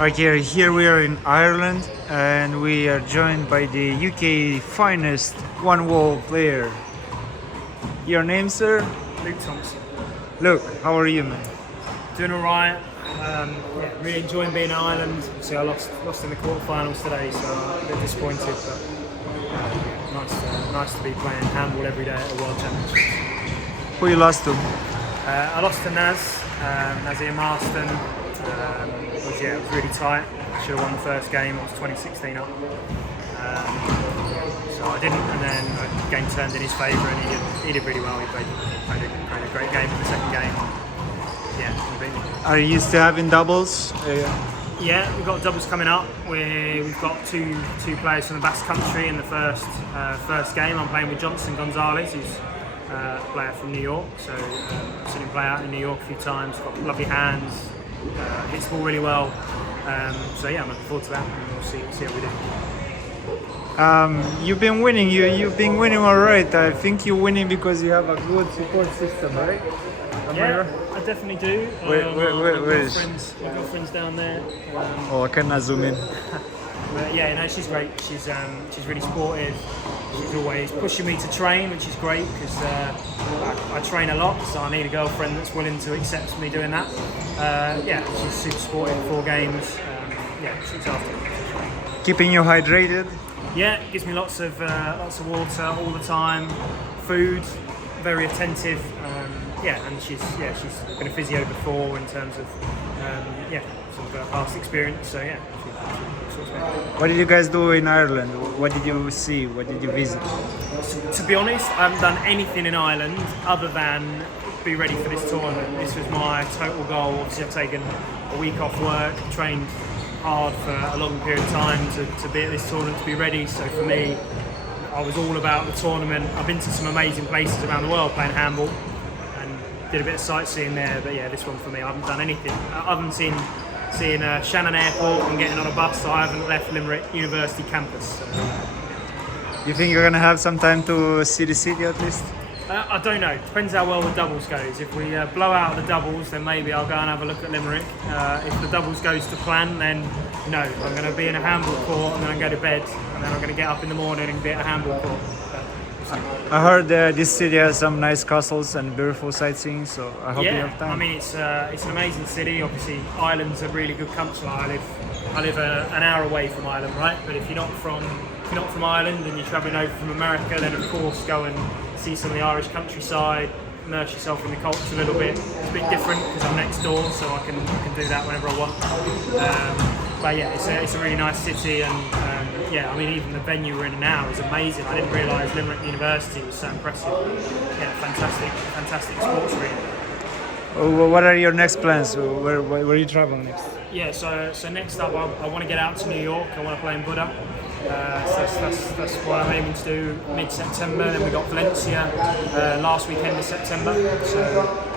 Okay, here we are in Ireland and we are joined by the UK finest one-wall player. Your name, sir? Luke Thompson. Luke, how are you, man? Doing alright. Really enjoying being in Ireland. Obviously, I lost in the quarterfinals today, so I'm a bit disappointed. But nice to be playing handball every day at a World Championships. Who you lost to? I lost to Nazir Marston. It was really tight. Should have won the first game. It was 2016 up. So I didn't, and then the game turned in his favour, and he did really well. He played a great game in the second game. Yeah, he beat me. Are you still having doubles? Yeah, we've got doubles coming up. We've got two players from the Basque Country in the first game. I'm playing with Johnson Gonzalez, who's a player from New York. So I've seen him play out in New York a few times. Got lovely hands, hits the ball really well. So yeah, I'm looking forward to that, and we'll see how we do. You've been winning. You've been winning all right. I think you're winning because you have a good support system, right? I definitely do. Where is? My girlfriend's down there. Oh, I can zoom in. But yeah, no, she's great. She's really supportive. She's always pushing me to train, which is great because I train a lot, so I need a girlfriend that's willing to accept me doing that. She's super supportive before games. She's after me. Keeping you hydrated? Yeah, gives me lots of water all the time. Food, very attentive. And she's been a physio before in terms of past experience. So yeah. What did you guys do in Ireland? What did you see? What did you visit? To be honest, I haven't done anything in Ireland other than be ready for this tournament. This was my total goal. Obviously, I've taken a week off work, trained hard for a long period of time to be at this tournament, to be ready. So for me, I was all about the tournament. I've been to some amazing places around the world playing handball and did a bit of sightseeing there. But yeah, this one for me, I haven't done anything. I haven't seen Shannon Airport and getting on a bus, so I haven't left Limerick University campus. You think you're gonna have some time to see the city at least? I don't know. Depends how well the doubles goes. If we blow out the doubles, then maybe I'll go and have a look at Limerick. If the doubles goes to plan, then no. I'm going to be in a handball court and then I'm going to go to bed and then I'm going to get up in the morning and be at a handball court. I heard this city has some nice castles and beautiful sightseeing, so I hope you have time. I mean it's an amazing city. Obviously, Ireland's a really good country. I live an hour away from Ireland, right? But if you're not from Ireland and you're travelling over from America, then of course go and see some of the Irish countryside, immerse yourself in the culture a little bit. It's a bit different because I'm next door, so I can do that whenever I want. But yeah, it's a really nice city, and even the venue we're in now is amazing. I didn't realise Limerick University was so impressive. Yeah, fantastic sports arena. What are your next plans? Where are you traveling next? Yeah, so next up, I want to get out to New York. I want to play in Buda. That's what I'm aiming to do mid-September. Then we got Valencia last weekend of September. So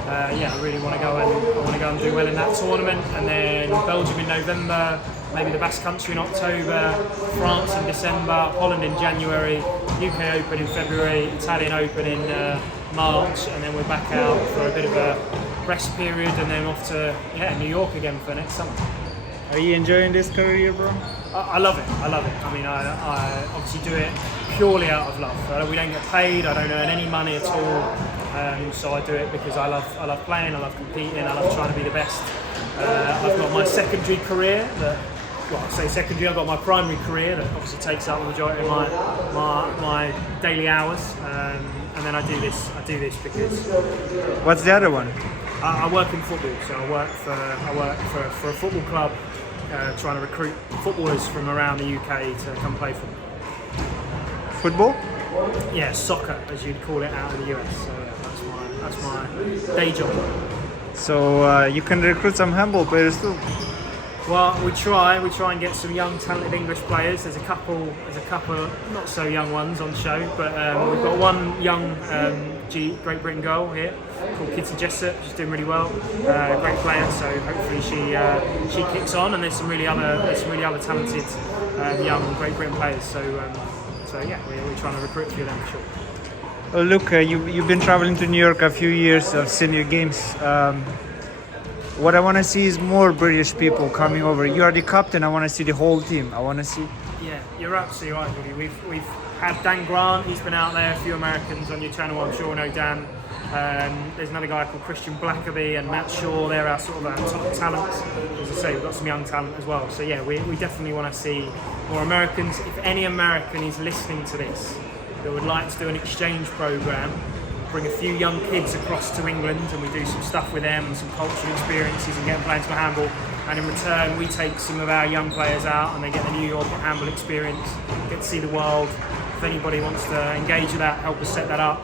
I really want to go and do well in that tournament. And then Belgium in November, maybe the Basque Country in October, France in December, Holland in January, UK Open in February, Italian Open in March, and then we're back out for a bit of a rest period, and then off to New York again for next summer. Are you enjoying this career, bro? I love it. I mean, I obviously do it purely out of love. We don't get paid. I don't earn any money at all. So I do it because I love playing. I love competing. I love trying to be the best. I've got my secondary career. I say secondary. I've got my primary career that obviously takes up the majority of my daily hours. And then I do this because. What's the other one? I work in football. So I work for a football club. Trying to recruit footballers from around the UK to come play for them. Football? Yeah, soccer, as you'd call it out of the US. So yeah, that's my day job. So you can recruit some handball players too. Well, we try and get some young, talented English players. There's a couple not so young ones on show, but we've got one young Great Britain girl here called Kitty Jessup. She's doing really well. Great player, so hopefully she kicks on. And there's some really other talented young Great Britain players. So we're trying to recruit a few of them for sure. Well, look, you've been traveling to New York a few years. I've seen your games. what I want to see is more British people coming over. You are the captain. I want to see the whole team. I want to see. Yeah, you're absolutely right, Jordy. We've had Dan Grant. He's been out there. A few Americans on your channel, I'm sure know Dan. There's another guy called Christian Blackaby and Matt Shaw. They're our sort of our top talents. As I say, we've got some young talent as well. So yeah, we definitely want to see more Americans. If any American is listening to this that would like to do an exchange program, bring a few young kids across to England and we do some stuff with them and some cultural experiences and get them playing some handball, and in return we take some of our young players out and they get the New York handball experience, get to see the world. If anybody wants to engage with that, help us set that up,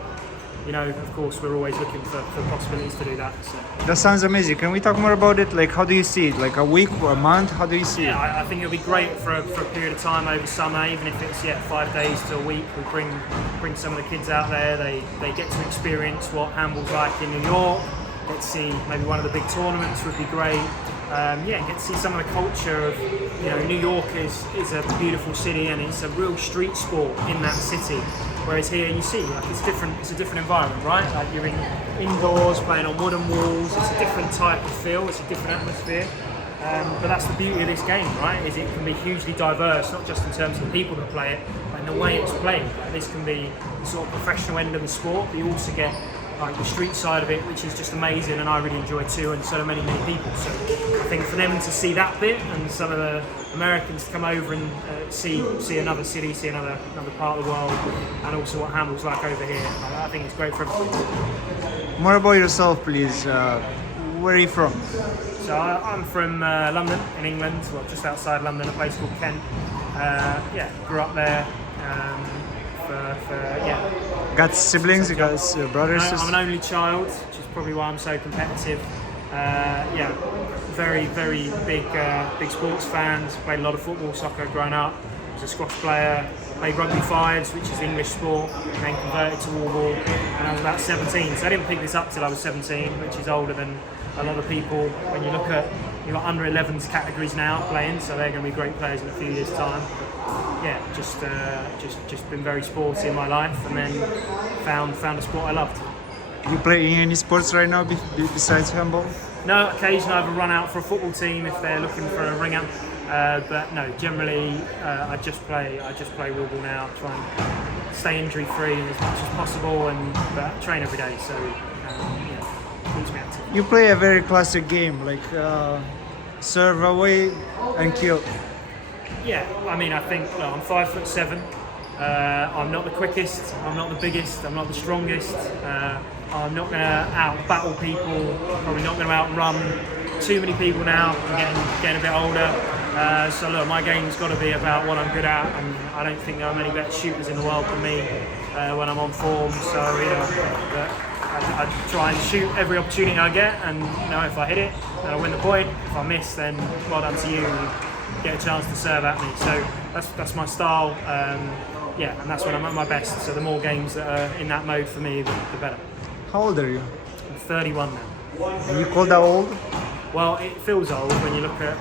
you know, of course we're always looking for possibilities to do that. So. That sounds amazing. Can we talk more about it? Like, how do you see it? Like a week or a month? How do you see it? Yeah, I think it'll be great for a period of time over summer, even if it's 5 days to a week. We bring some of the kids out there. They get to experience what handball's like in New York. Get to see maybe one of the big tournaments would be great. Get to see some of the culture of, you know, New York is a beautiful city and it's a real street sport in that city. Whereas here you see, like, it's a different environment, right? Like you're indoors playing on wooden walls. It's a different type of feel. It's a different atmosphere. But that's the beauty of this game, right? Is it can be hugely diverse, not just in terms of the people that play it, but in the way it's played. Like, this can be the sort of professional end of the sport, but you also get like the street side of it, which is just amazing, and I really enjoy too, and so many people. So I think for them to see that bit, and some of the Americans to come over and see another city, see another part of the world, and also what handball's like over here, I think it's great for everybody. More about yourself, please. Where are you from? So I'm from London, in England, well, just outside London, a place called Kent. Grew up there. Got siblings? You got brothers? No, I'm an only child, which is probably why I'm so competitive. Very big sports fans. Played a lot of football, soccer growing up. Was a squash player. Played rugby fives, which is English sport, and then converted to wall ball. And I was about 17, so I didn't pick this up till I was 17, which is older than a lot of people. When you look at, you've got under 11s categories now playing, so they're going to be great players in a few years' time. Yeah, just been very sporty in my life, and then found a sport I loved. You play any sports right now besides handball? No, occasionally I have a run out for a football team if they're looking for a ringer, but no, generally I just play wall ball now. Try and stay injury free as much as possible, but train every day, so keeps me active. You play a very classic game, like serve away and kill. Yeah, I mean, I think I'm 5'7". I'm not the quickest, I'm not the biggest, I'm not the strongest. I'm not going to out-battle people, probably not going to outrun too many people now. I'm getting a bit older. So look, my game's got to be about what I'm good at, and I don't think there are many better shooters in the world than me when I'm on form. So I try and shoot every opportunity I get, and if I hit it, then I win the point. If I miss, then well done to you. You get a chance to serve at me. So that's my style. And that's when I'm at my best. So the more games that are in that mode for me, the better. How old are you? I'm 31 now. And you call that old? Well, it feels old when you look at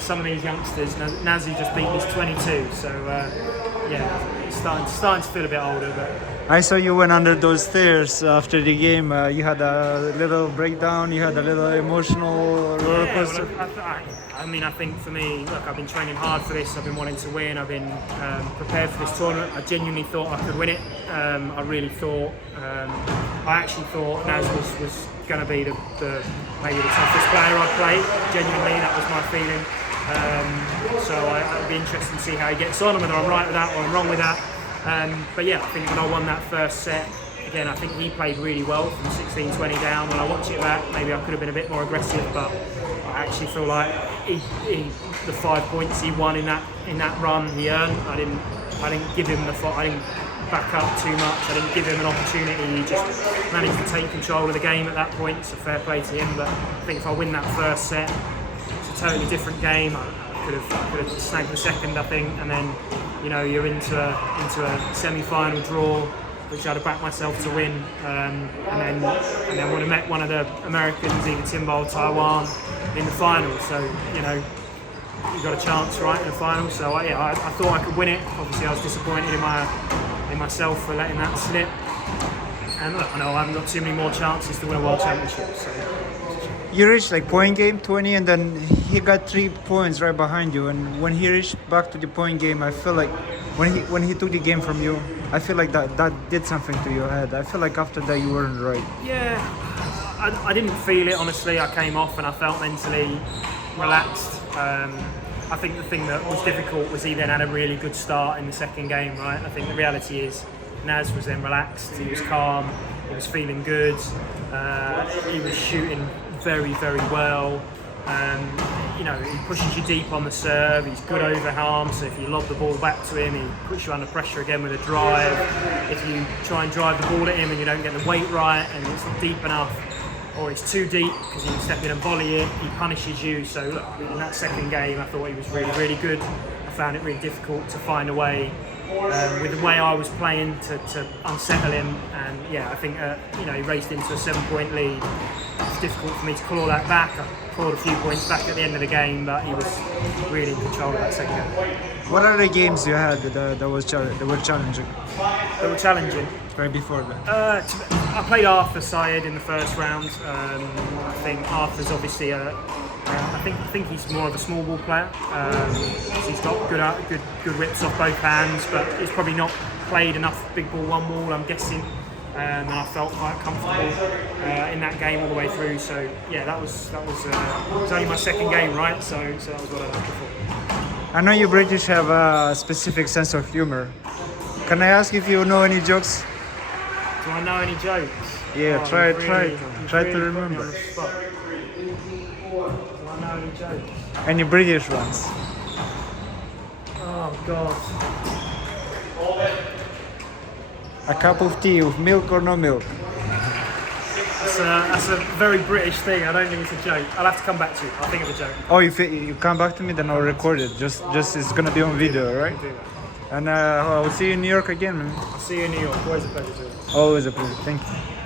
some of these youngsters. Nazi just beat me, 22, so it's starting to feel a bit older. But I saw you went under those stairs after the game. You had a little breakdown. You had a little emotional roller coaster. I think for me, look, I've been training hard for this. I've been wanting to win. I've been prepared for this tournament. I genuinely thought I could win it. I actually thought Naz was going to be maybe the toughest player I'd play. Genuinely, that was my feeling. So I'd be interested to see how he gets on and whether I'm right with that or I'm wrong with that. But yeah, I think when I won that first set, again, I think he played really well from 16-20 down. When I watch it back, maybe I could have been a bit more aggressive, but I actually feel like the 5 points he won in that run he earned. I didn't give him I didn't back up too much. I didn't give him an opportunity. He just managed to take control of the game at that point. So fair play to him. But I think if I win that first set, it's a totally different game. I could have snagged the second, I think, and then you're into a semi-final draw, which I'd have backed myself to win, and then would have met one of the Americans, either Timbal or Taiwan, in the final. So you got a chance, right, in the final. So I thought I could win it. Obviously, I was disappointed in myself for letting that slip. And look, I know I haven't got too many more chances to win a world championship. So. you reached like point game 20, and then he got 3 points right behind you. And when he reached back to the point game, I feel like when he took the game from you, I feel like that did something to your head. I feel like after that you weren't right. Yeah, I didn't feel it honestly. I came off and I felt mentally relaxed. I think the thing that was difficult was he then had a really good start in the second game, right? I think the reality is Naz was then relaxed, he was calm, he was feeling good, he was shooting very, very well. You know, he pushes you deep on the serve, he's good over arm, so if you lob the ball back to him, he puts you under pressure again with a drive. If you try and drive the ball at him and you don't get the weight right and it's not deep enough, or it's too deep because he can step in and volley it, he punishes you. So look, in that second game I thought he was really, really good. I found it really difficult to find a way with the way I was playing to unsettle him, and yeah, I think you know, he raced into a 7-point lead. It's difficult for me to claw that back. I clawed a few points back at the end of the game, but he was really in control of that second game. What are the games you had that were challenging They were challenging. right before that? I played Arthur Syed in the first round. I think Arthur's obviously I think he's more of a small ball player. He's got good whips off both hands, but he's probably not played enough big ball, one ball, I'm guessing. And I felt quite comfortable in that game all the way through. So yeah, that was only my second game, right? So that was what I was looking for. I know you British have a specific sense of humor. Can I ask if you know any jokes? Do I know any jokes? Yeah, Oh, try you've to really put me remember. on the spot. Do I know any jokes? Any British ones? Oh God. A cup of tea with milk or no milk? That's a very British thing. I don't think it's a joke. I'll have to come back to you. I'll think of a joke. Oh, you come back to me, then I'll record it. Just it's gonna be on video, right? Do that. And I'll see you in New York again, man. I'll see you in New York. Always a pleasure. Always a pleasure. Thank you.